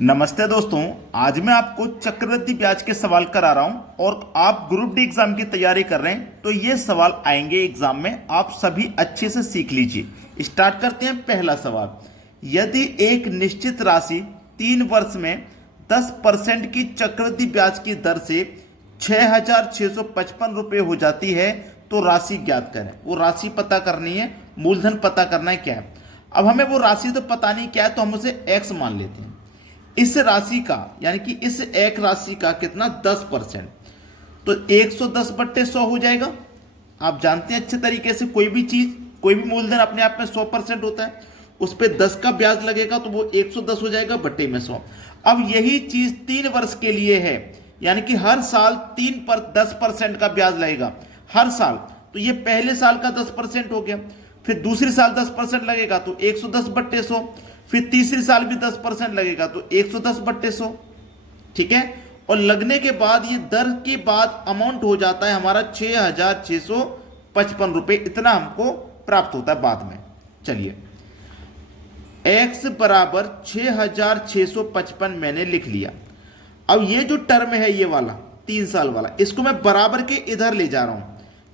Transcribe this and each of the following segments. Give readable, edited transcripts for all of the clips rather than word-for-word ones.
नमस्ते दोस्तों, आज मैं आपको चक्रवृद्धि ब्याज के सवाल करा रहा हूं और आप ग्रुप डी एग्जाम की तैयारी कर रहे हैं तो ये सवाल आएंगे एग्जाम में, आप सभी अच्छे से सीख लीजिए। स्टार्ट करते हैं। पहला सवाल, यदि एक निश्चित राशि 3 वर्ष में 10% की चक्रवृद्धि ब्याज की दर से 6,655 रुपये हो जाती है तो राशि ज्ञात करें। वो राशि पता करनी है, मूलधन पता करना है क्या है। अब हमें वो राशि तो पता नहीं क्या है, तो हम उसे एक्स मान लेते हैं। इस राशि का यानी कि इस एक राशि का कितना 10%, तो 110/100 हो जाएगा। आप जानते हैं अच्छे तरीके से कोई भी चीज, कोई भी मूलधन अपने आप में 100% होता है, उस पर 10 का ब्याज लगेगा तो वो 110 हो जाएगा बट्टे में 100। अब यही चीज 3 वर्ष के लिए है, यानी कि हर साल 10% का ब्याज लगेगा हर साल। तो ये पहले साल का 10% हो गया, फिर दूसरी साल 10% लगेगा तो 110/100, फिर तीसरी साल भी 10% लगेगा तो 110/100। ठीक है, और लगने के बाद ये दर के बाद अमाउंट हो जाता है हमारा 6,655 रुपये, इतना हमको प्राप्त होता है बाद में। चलिए, x बराबर 6,655 मैंने लिख लिया। अब ये जो टर्म है ये वाला 3 साल वाला, इसको मैं बराबर के इधर ले जा रहा हूं।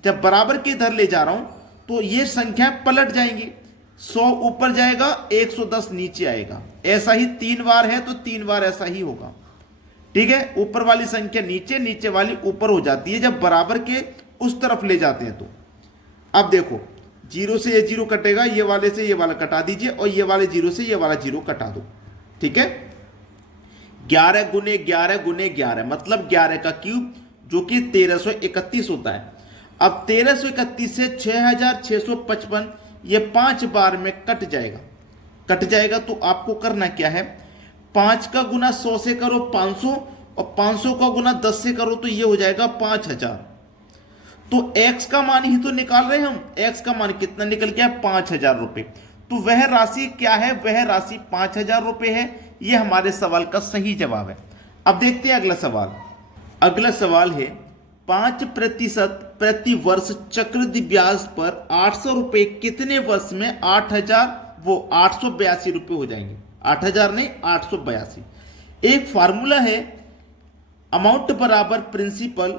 जब बराबर के इधर ले जा रहा हूं तो ये संख्या पलट जाएंगी, 100 ऊपर जाएगा, 110 नीचे आएगा। ऐसा ही 3 बार है तो 3 बार ऐसा ही होगा। ठीक है, ऊपर वाली संख्या नीचे, नीचे वाली ऊपर हो जाती है जब बराबर के उस तरफ ले जाते हैं तो। अब देखो, 0 से ये 0 कटेगा, ये वाले से ये वाला कटा दीजिए, और ये वाले 0 से ये वाला 0 कटा दो। ठीक है, 11 गुने 11 गुने 11 मतलब 11 का क्यूब, जो कि 1331 होता है। अब 1331 से 6,655 ये 5 बार में कट जाएगा। तो आपको करना क्या है, 5 का गुना 100 से करो 500, और 500 का गुना 10 से करो तो ये हो जाएगा 5,000। तो x का मान ही तो निकाल रहे हैं हम, x का मान कितना निकल गया, 5,000 रुपये। तो वह राशि क्या है, वह राशि 5,000 रुपये है। यह हमारे सवाल का सही जवाब है। अब देखते हैं अगला सवाल। अगला सवाल है, 5% प्रति वर्ष चक्रवृद्धि ब्याज पर 800 रुपये कितने वर्ष में 882 रुपये हो जाएंगे। 8,000 नहीं, 882। एक फार्मूला है, अमाउंट बराबर प्रिंसिपल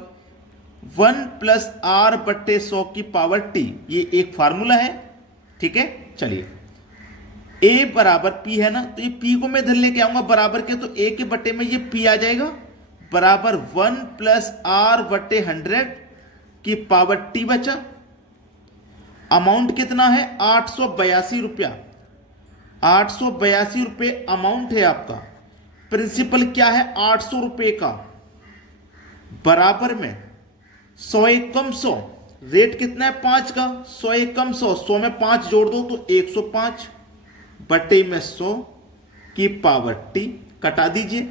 1 + r/100 की पावर t। ये एक फार्मूला है। ठीक है, चलिए, a बराबर p है ना, तो ये p को मैं इधर लेके आऊंगा बराबर के, तो a के बट्टे में ये p आ जाएगा, बराबर 1 + r/100 की पावर t बचा। अमाउंट कितना है, 882 रुपया। 882 रुपये अमाउंट है आपका। प्रिंसिपल क्या है, 800 रुपये का, बराबर में 100 एकम 100, रेट कितना है 5 का, 100 एकम 100, 100 में 5 जोड़ दो तो 105 बटे में 100 की पावर t। कटा दीजिए,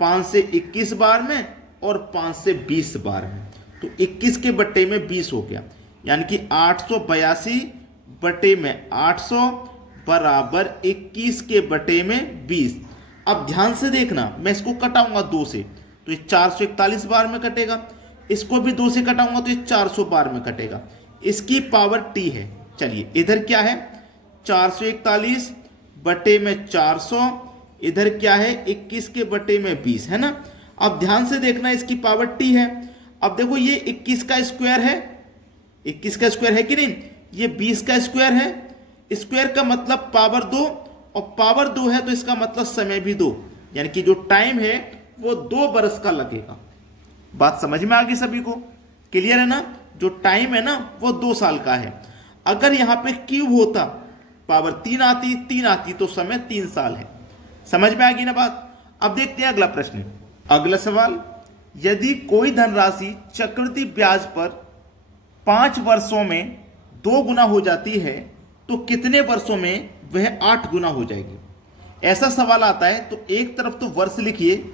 5 से 21 बार में और 5 से 20 बार में, तो 21 के बट्टे में 20 हो गया, यानी कि 882 बटे में 800 बराबर 21 के बटे में 20। अब ध्यान से देखना, मैं इसको कटाऊंगा 2 से तो ये 441 बार में कटेगा, इसको भी 2 से कटाऊंगा तो ये 400 बार में कटेगा। इसकी पावर t है। चलिए, इधर क्या है, 441 बटे में 400, इधर क्या है 21 के बटे में 20 है ना। अब ध्यान से देखना, इसकी पावर t है। अब देखो, ये 21 का स्क्वायर है, 21 का स्क्वायर है कि नहीं, ये 20 का स्क्वायर है। स्क्वायर का मतलब पावर 2, और पावर 2 है तो इसका मतलब समय भी 2, यानी कि जो टाइम है वो 2 बरस का लगेगा। बात समझ में आ गई सभी को, क्लियर है ना। जो टाइम है ना वो 2 साल का है। अगर यहां पे क्यूब होता, पावर 3 आती तो समय 3 साल है। समझ में आ गई ना बात। अब देखते हैं अगला प्रश्न। अगला सवाल, यदि कोई धनराशि चक्रवृद्धि ब्याज पर 5 वर्षों में 2 गुना हो जाती है तो कितने वर्षों में वह 8 गुना हो जाएगी। ऐसा सवाल आता है तो एक तरफ तो वर्ष लिखिए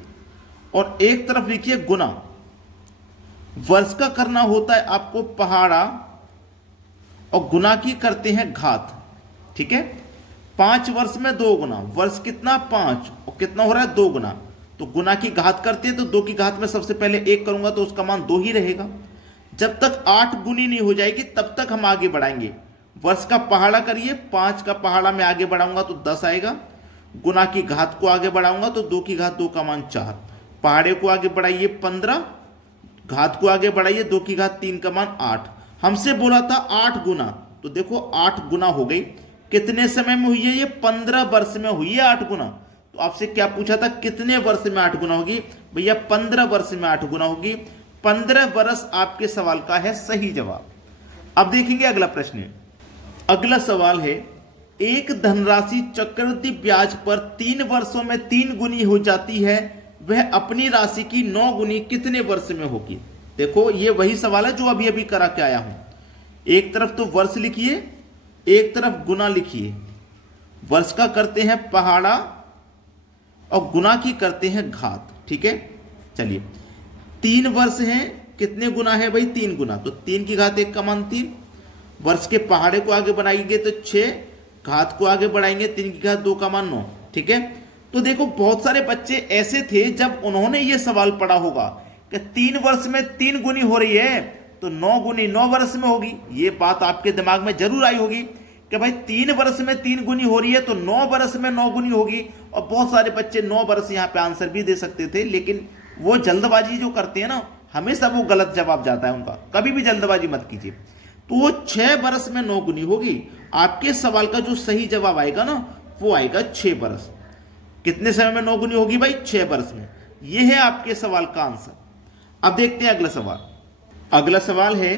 और एक तरफ लिखिए गुना। वर्ष का करना होता है आपको पहाड़ा, और गुना की करते हैं घात। ठीक है, 5 वर्ष में 2 गुना, वर्ष कितना 5, और कितना हो रहा है 2 गुना, तो गुना की घात करते हैं तो 2 की घात में सबसे पहले 1 करूंगा तो उसका मान 2 ही रहेगा। जब तक 8 गुनी नहीं हो जाएगी तब तक हम आगे बढ़ाएंगे। वर्ष का पहाड़ा करिए, 5 का पहाड़ा में आगे बढ़ाऊंगा तो 10 आएगा, गुना की घात को आगे बढ़ाऊंगा तो 2 की घात 2 का मान 4, पहाड़े को आगे बढ़ाइए 15, घात को आगे बढ़ाइए 2 की घात 3 का मान 8। हमसे बोला था 8 गुना, तो देखो 8 गुना हो गई। कितने समय में हुई है ये? 15 वर्ष में हुई है 8 गुना। तो आपसे क्या पूछा था, कितने वर्ष में 8 गुना होगी? भैया 15 वर्ष में 8 गुना होगी। 15 वर्ष आपके सवाल का है सही जवाब। अब देखेंगे अगला प्रश्न। अगला सवाल है, एक धनराशि चक्रवृद्धि ब्याज पर 3 वर्षों में 3 गुनी हो जाती है, वह अपनी राशि की 9 गुनी कितने वर्ष में होगी? देखो ये वही सवाल है जो अभी अभी करा के आया हूं। एक तरफ तो वर्ष लिखिए, एक तरफ गुना लिखिए। वर्ष का करते हैं पहाड़ा और गुना की करते हैं घात। ठीक है, चलिए 3 वर्ष हैं, कितने गुना है भाई? 3 गुना। तो 3 की घात 1 का मान 3, वर्ष के पहाड़े को आगे बढ़ाएंगे तो 6, घात को आगे बढ़ाएंगे 3 की घात 2 का मान 9। ठीक है, तो देखो बहुत सारे बच्चे ऐसे थे जब उन्होंने ये सवाल पढ़ा होगा कि 3 वर्ष में 3 गुनी हो रही है तो 9 गुनी 9 वर्ष में होगी। ये बात आपके दिमाग में जरूर आई होगी कि भाई 3 वर्ष में 3 गुनी हो रही है तो 9 वर्ष में 9 गुनी होगी। और बहुत सारे बच्चे 9 वर्ष यहाँ पे आंसर भी दे सकते थे, लेकिन वो जल्दबाजी जो करते हैं ना, हमेशा वो गलत जवाब जाता है उनका। कभी भी जल्दबाजी मत कीजिए। तो वो 6 वर्ष में 9 गुनी होगी। आपके सवाल का जो सही जवाब आएगा ना, वो आएगा 6 वर्ष। कितने समय में 9 गुनी होगी भाई? 6 वर्ष में। ये है आपके सवाल का आंसर। अब देखते हैं अगला सवाल। अगला सवाल है,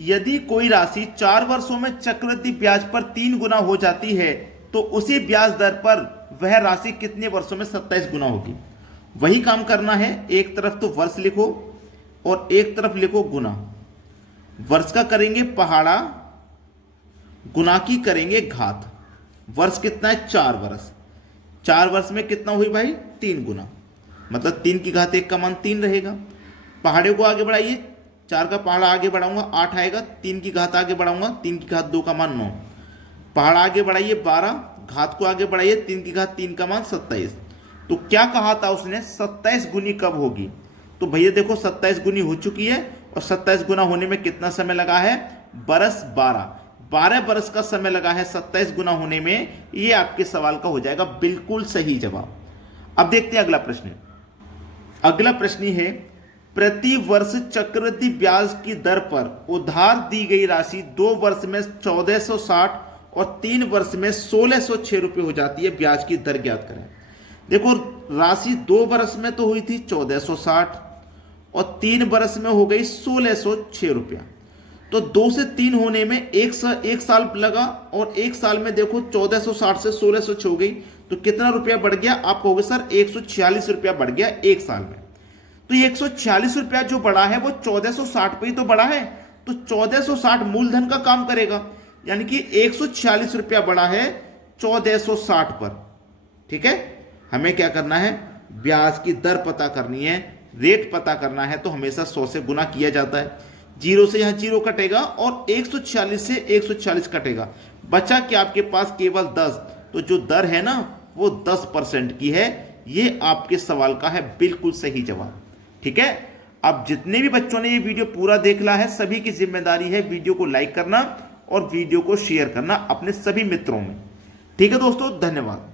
यदि कोई राशि 4 वर्षों में चक्रवृद्धि ब्याज पर 3 गुना हो जाती है तो उसी ब्याज दर पर वह राशि कितने वर्षों में 27 गुना होगी? वही काम करना है, एक तरफ तो वर्ष लिखो और एक तरफ लिखो गुना। वर्ष का करेंगे पहाड़ा, गुना की करेंगे घात। वर्ष कितना है? 4 वर्ष। 4 वर्ष में कितना हुई भाई? 3 गुना, मतलब 3 की घात 1 का मान 3 रहेगा। पहाड़े को आगे बढ़ाइए, 4 का पहाड़ा आगे बढ़ाऊंगा 8 आएगा, 3 की घात आगे बढ़ाऊंगा 3 की घात 2 का मान 9, पहाड़ा आगे बढ़ाइए 12, घात को आगे बढ़ाइए 3 की घात 3 का मान 27। तो क्या कहा था उसने? 27 गुनी कब होगी? तो भैया देखो 27 गुनी हो चुकी है और 27 गुना होने में कितना समय लगा है? बरस 12 बरस का समय लगा है 27 गुना होने में। ये आपके सवाल का हो जाएगा बिल्कुल सही जवाब। अब देखते हैं अगला प्रश्न। अगला प्रश्न है, प्रति वर्ष चक्रवृद्धि ब्याज की दर पर उधार दी गई राशि 2 वर्ष में 1460 और 3 वर्ष में 1606 रुपये हो जाती है, ब्याज की दर ज्ञात करें। देखो राशि 2 वर्ष में तो हुई थी 1460 और 3 वर्ष में हो गई 1606 रुपया। तो 2 से 3 होने में एक साल लगा और 1 साल में देखो 1460 से 1606 हो गई, तो कितना रुपया बढ़ गया? आप कहोगे सर 146 रुपया बढ़ गया 1 साल में। तो ये 146 रुपया जो बढ़ा है वो 1460 पे ही तो बढ़ा है, तो 1460 मूलधन का काम करेगा, यानी कि 146 रुपया बढ़ा है 1460 पर। ठीक है, हमें क्या करना है? ब्याज की दर पता करनी है, रेट पता करना है। तो हमेशा 100 से गुना किया जाता है, 0 से यहां 0 कटेगा और 146 से 146 कटेगा, बचा कि आपके पास केवल 10। तो जो दर है ना वो 10% की है। ये आपके सवाल का है बिल्कुल सही जवाब। ठीक है, अब जितने भी बच्चों ने ये वीडियो पूरा देखना है, सभी की जिम्मेदारी है वीडियो को लाइक करना और वीडियो को शेयर करना अपने सभी मित्रों में। ठीक है दोस्तों, धन्यवाद।